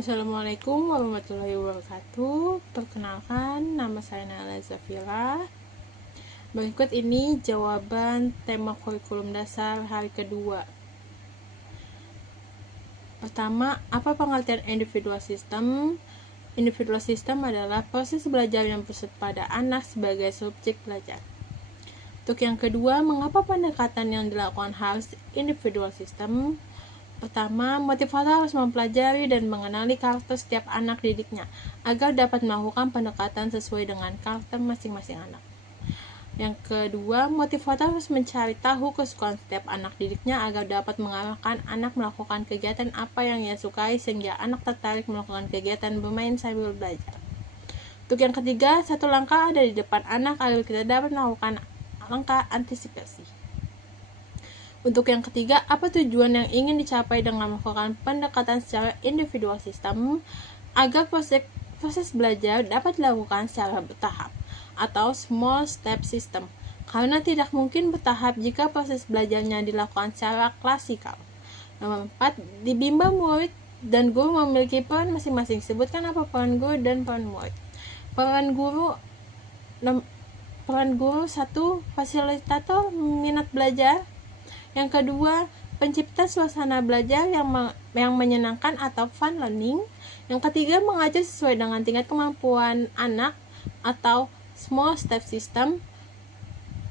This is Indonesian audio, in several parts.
Assalamualaikum warahmatullahi wabarakatuh. Perkenalkan, nama saya Nala Zafira. Berikut ini jawaban tema kurikulum dasar hari kedua. Pertama, apa pengertian individual system? Individual system adalah proses belajar yang berpusat pada anak sebagai subjek belajar. Untuk yang kedua, mengapa pendekatan yang dilakukan harus individual system? Pertama, motivator harus mempelajari dan mengenali karakter setiap anak didiknya agar dapat melakukan pendekatan sesuai dengan karakter masing-masing anak. Yang kedua, motivator harus mencari tahu kesukaan setiap anak didiknya agar dapat mengarahkan anak melakukan kegiatan apa yang ia sukai sehingga anak tertarik melakukan kegiatan bermain sambil belajar. Untuk yang ketiga, satu langkah ada di depan anak agar kita dapat melakukan langkah antisipasi. Untuk yang ketiga, apa tujuan yang ingin dicapai dengan melakukan pendekatan secara individual system agar proses belajar dapat dilakukan secara bertahap atau small step system, karena tidak mungkin bertahap jika proses belajarnya dilakukan secara klasikal. Nomor 4, dibimbang murid dan guru memiliki peran masing-masing. Sebutkan apa peran guru dan peran murid. Peran guru 1, fasilitator minat belajar. Yang kedua, pencipta suasana belajar yang menyenangkan atau fun learning. Yang ketiga, mengajar sesuai dengan tingkat kemampuan anak atau small step system.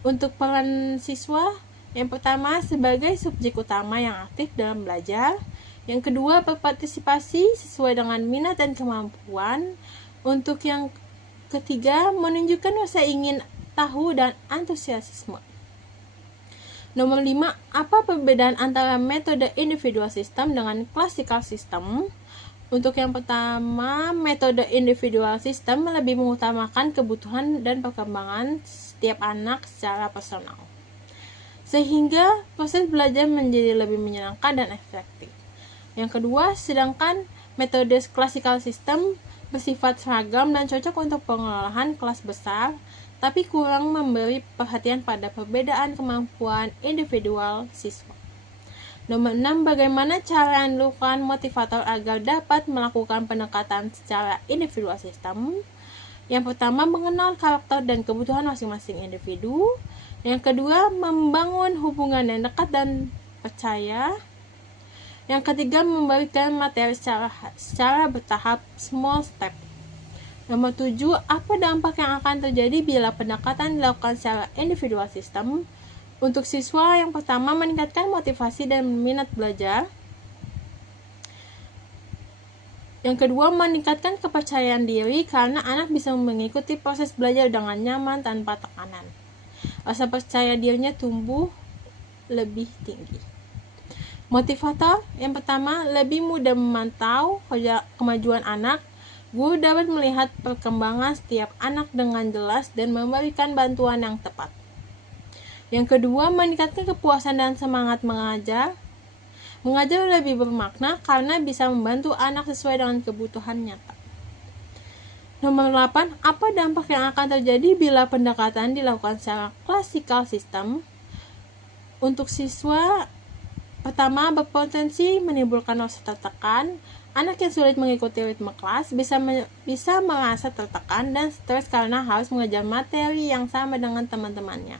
Untuk peran siswa, yang pertama sebagai subjek utama yang aktif dalam belajar. Yang kedua, berpartisipasi sesuai dengan minat dan kemampuan. Untuk yang ketiga, menunjukkan rasa ingin tahu dan antusiasme. Nomor 5, apa perbedaan antara metode individual system dengan classical system? Untuk yang pertama, metode individual system lebih mengutamakan kebutuhan dan perkembangan setiap anak secara personal, sehingga proses belajar menjadi lebih menyenangkan dan efektif. Yang kedua, sedangkan metode classical system bersifat seragam dan cocok untuk pengelolaan kelas besar, tapi kurang memberi perhatian pada perbedaan kemampuan individual siswa. Nomor 6, bagaimana cara yang dilakukan motivator agar dapat melakukan pendekatan secara individual system? Yang pertama, mengenal karakter dan kebutuhan masing-masing individu. Yang kedua, membangun hubungan yang dekat dan percaya. Yang ketiga, memberikan materi secara bertahap, small step. Nomor 7, apa dampak yang akan terjadi bila pendekatan dilakukan secara individual system? Untuk siswa, yang pertama, meningkatkan motivasi dan minat belajar. Yang kedua, meningkatkan kepercayaan diri karena anak bisa mengikuti proses belajar dengan nyaman tanpa tekanan. Rasa percaya dirinya tumbuh lebih tinggi. Motivator, yang pertama, lebih mudah memantau kemajuan anak. Guru dapat melihat perkembangan setiap anak dengan jelas dan memberikan bantuan yang tepat. Yang kedua, meningkatkan kepuasan dan semangat mengajar. Mengajar lebih bermakna karena bisa membantu anak sesuai dengan kebutuhan nyata. Nomor 8, apa dampak yang akan terjadi bila pendekatan dilakukan secara classical system? Untuk siswa, pertama, berpotensi menimbulkan rasa tertekan. Anak yang sulit mengikuti ritme kelas bisa merasa tertekan dan stres karena harus mengejar materi yang sama dengan teman-temannya.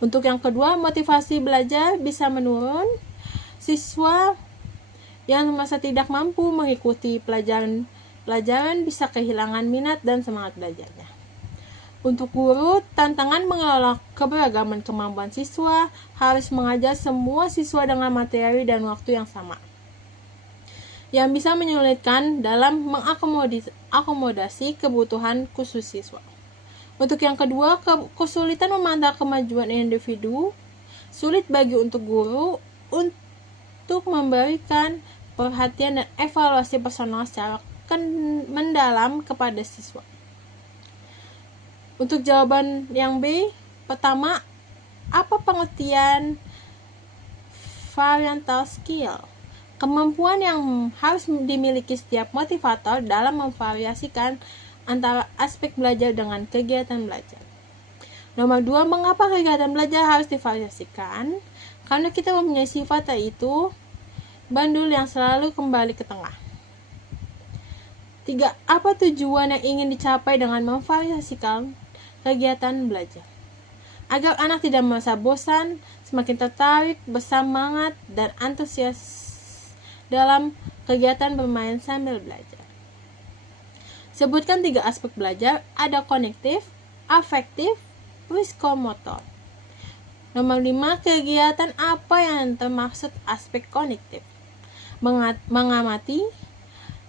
Untuk yang kedua, motivasi belajar bisa menurun. Siswa yang merasa tidak mampu mengikuti pelajaran bisa kehilangan minat dan semangat belajarnya. Untuk guru, tantangan mengelola keberagaman kemampuan siswa, harus mengajar semua siswa dengan materi dan waktu yang sama, yang bisa menyulitkan dalam mengakomodasi kebutuhan khusus siswa. Untuk yang kedua, kesulitan memantau kemajuan individu. Sulit bagi untuk guru untuk memberikan perhatian dan evaluasi personal secara mendalam kepada siswa. Untuk jawaban yang B, pertama, apa pengertian variantal skill? Kemampuan yang harus dimiliki setiap motivator dalam memvariasikan antara aspek belajar dengan kegiatan belajar. Nomor 2, mengapa kegiatan belajar harus divariasikan? Karena kita mempunyai sifat yaitu bandul yang selalu kembali ke tengah. 3. Apa tujuan yang ingin dicapai dengan memvariasikan kegiatan belajar? Agar anak tidak merasa bosan, semakin tertarik, bersemangat, dan antusias dalam kegiatan bermain sambil belajar. Sebutkan 3 aspek belajar, ada kognitif, afektif, psikomotor. Nomor 5, kegiatan apa yang termaksud aspek kognitif? Mengamati,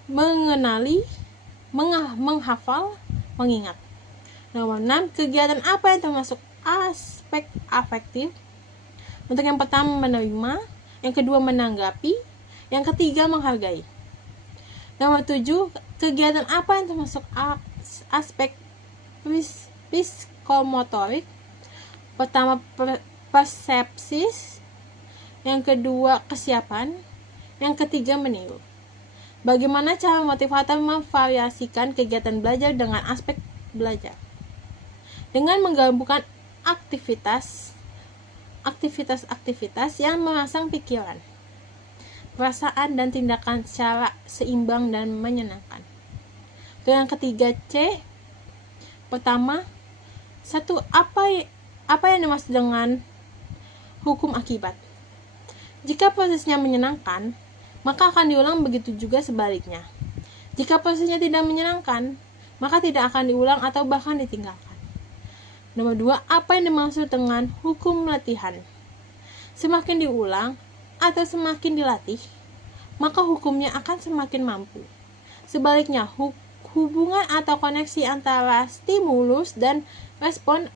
mengenali, menghafal, mengingat. Nomor 6, kegiatan apa yang termasuk aspek afektif? Untuk yang pertama menerima, yang kedua menanggapi, yang ketiga menghargai. Nomor 7, kegiatan apa yang termasuk aspek psikomotorik? Pertama persepsi, yang kedua kesiapan, yang ketiga meniru. Bagaimana cara motivator memvariasikan kegiatan belajar dengan aspek belajar? Dengan menggabungkan aktivitas yang merangsang pikiran, perasaan, dan tindakan secara seimbang dan menyenangkan. Yang ketiga C. Pertama, 1. Apa yang dimaksud dengan hukum akibat? Jika prosesnya menyenangkan, maka akan diulang, begitu juga sebaliknya. Jika prosesnya tidak menyenangkan, maka tidak akan diulang atau bahkan ditinggalkan. Nomor 2, apa yang dimaksud dengan hukum latihan? Semakin diulang atau semakin dilatih, maka hukumnya akan semakin mampu. Sebaliknya, hubungan atau koneksi antara stimulus dan respon